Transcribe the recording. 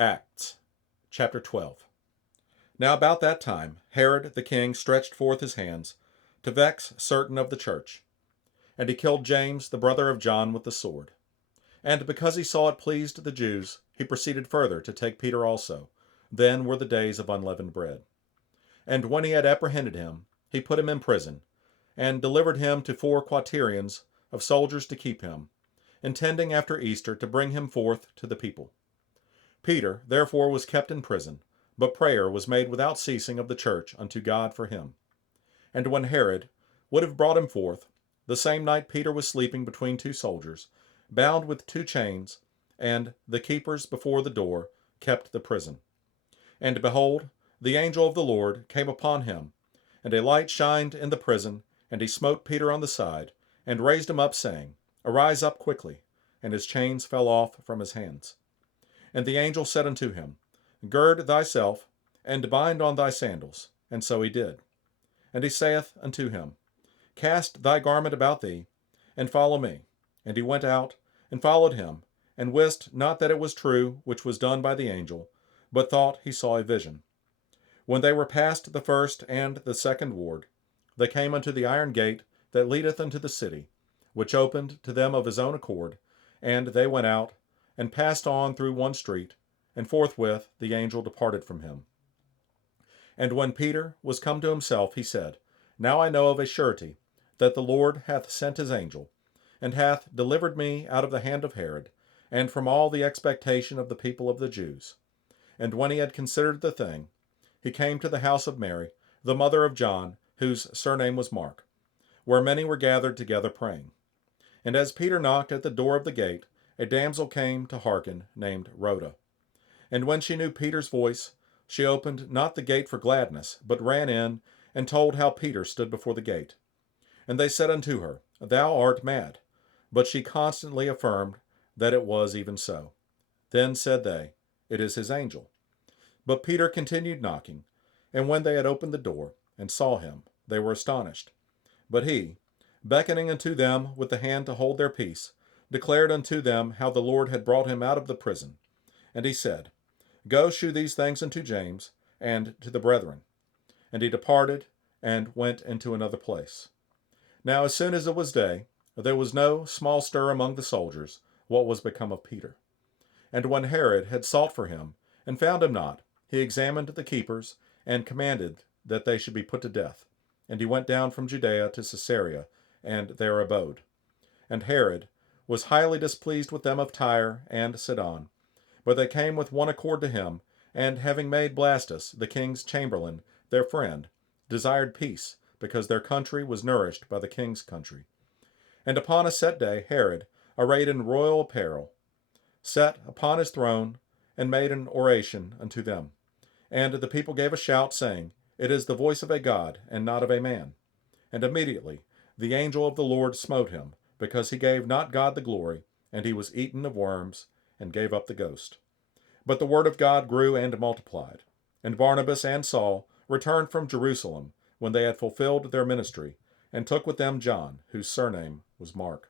Acts chapter 12. Now about that time Herod the king stretched forth his hands to vex certain of the church, and he killed James the brother of John with the sword. And because he saw it pleased the Jews, he proceeded further to take Peter also. Then were the days of unleavened bread. And when he had apprehended him, he put him in prison, and delivered him to 4 quaternions of soldiers to keep him, intending after Easter to bring him forth to the people. Peter therefore was kept in prison, but prayer was made without ceasing of the church unto God for him. And when Herod would have brought him forth, the same night Peter was sleeping between 2 soldiers, bound with 2 chains, and the keepers before the door kept the prison. And behold, the angel of the Lord came upon him, and a light shined in the prison, and he smote Peter on the side, and raised him up, saying, Arise up quickly. And his chains fell off from his hands. And the angel said unto him, Gird thyself, and bind on thy sandals. And so he did. And he saith unto him, Cast thy garment about thee, and follow me. And he went out, and followed him, and wist not that it was true which was done by the angel, but thought he saw a vision. When they were past the first and the second ward, they came unto the iron gate that leadeth unto the city, which opened to them of his own accord, and they went out, and passed on through one street, and forthwith the angel departed from him. And when Peter was come to himself, he said, Now I know of a surety that the Lord hath sent his angel, and hath delivered me out of the hand of Herod, and from all the expectation of the people of the Jews. And when he had considered the thing, he came to the house of Mary, the mother of John, whose surname was Mark, where many were gathered together praying. And as Peter knocked at the door of the gate, a damsel came to hearken, named Rhoda. And when she knew Peter's voice, she opened not the gate for gladness, but ran in, and told how Peter stood before the gate. And they said unto her, Thou art mad. But she constantly affirmed that it was even so. Then said they, It is his angel. But Peter continued knocking, and when they had opened the door, and saw him, they were astonished. But he, beckoning unto them with the hand to hold their peace, declared unto them how the Lord had brought him out of the prison. And he said, Go shew these things unto James, and to the brethren. And he departed, and went into another place. Now as soon as it was day, there was no small stir among the soldiers, what was become of Peter. And when Herod had sought for him, and found him not, he examined the keepers, and commanded that they should be put to death. And he went down from Judea to Caesarea, and there abode. And Herod was highly displeased with them of Tyre and Sidon. But they came with one accord to him, and having made Blastus, the king's chamberlain, their friend, desired peace, because their country was nourished by the king's country. And upon a set day Herod, arrayed in royal apparel, sat upon his throne, and made an oration unto them. And the people gave a shout, saying, It is the voice of a God, and not of a man. And immediately the angel of the Lord smote him, because he gave not God the glory, and he was eaten of worms, and gave up the ghost. But the word of God grew and multiplied. And Barnabas and Saul returned from Jerusalem, when they had fulfilled their ministry, and took with them John, whose surname was Mark.